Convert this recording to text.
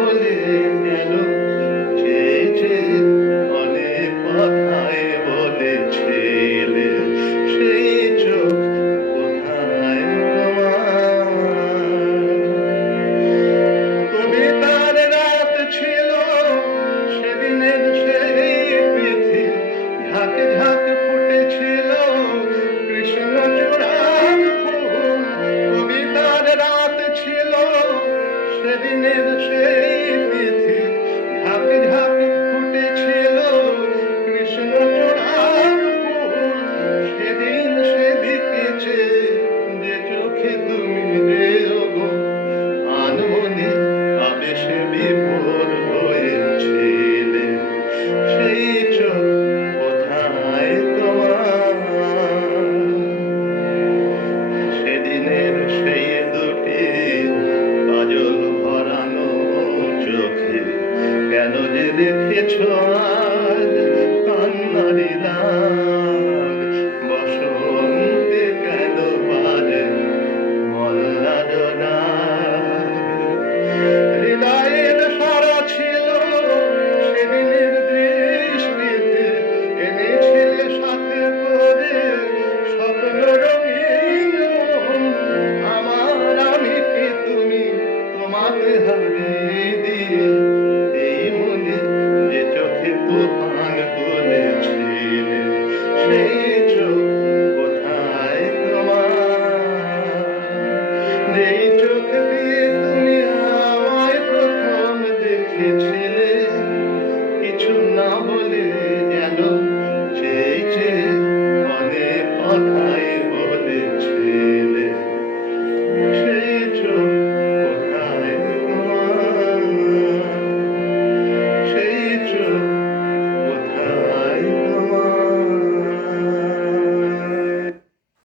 holy যেই চোখ দিয়ে তুমি আমায় প্রথম দেখেছিলে